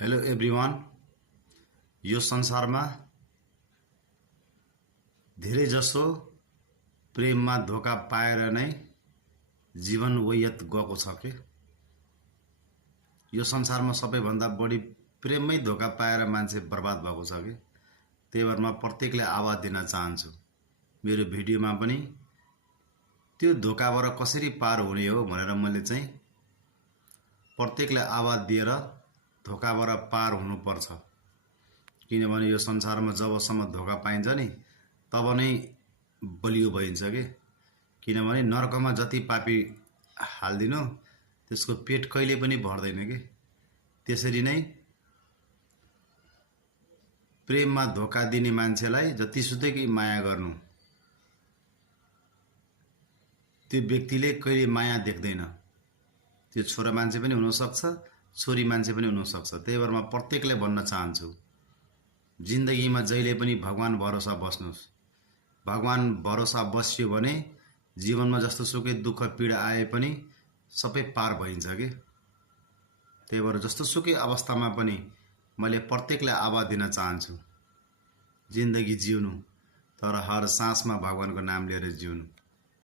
Hello everyone. यो संसारमा धेरै जसो प्रेममा धोका पाएर नै जीवन वैयत गएको छ के। यो संसारमा सबैभन्दा बढी प्रेममै धोका पाएर मान्छे बर्बाद भएको छ के। त्यही भएर म प्रत्येकले आवाज दिन चाहन्छु मेरो भिडियोमा पनि त्यो धोकाबाट कसरी पार हुने हो भनेर मैले चाहिँ प्रत्येकले आवाज दिएर धोकाबाट पार हुनुपर्छ। किनभने यो संसारमा जबसम्म धोका पाइन्छ नि तब नै बलियो भइन्छ के। किनभने नरकमा जति पापी हाल्दिनु त्यसको पेट कहिले पनि भर्दैन के। त्यसरी नै प्रेममा धोका दिने मान्छेलाई जतिसुकै माया गर्नु त्यो व्यक्तिले कहिले माया देख्दैन। त्यो छोरा मान्छे पनि हुन सक्छ, छोरी मान्छे पनि हुन सक्छ। त्यही भएर म प्रत्येकले भन्न चाहन्छु जिन्दगीमा जहिले पनि भगवान भरोसा बस्नुस्। भगवान भरोसा बस्यो भने जीवनमा जस्तो सुकै दुःख पीडा आए पनि सबै पार भइन्छ के। त्यही भएर जस्तो सुकै अवस्थामा पनि मैले प्रत्येकले आवाज दिन चाहन्छु जिन्दगी जिउनु, तर हर सासमा भगवानको नाम लिएर जिउनु।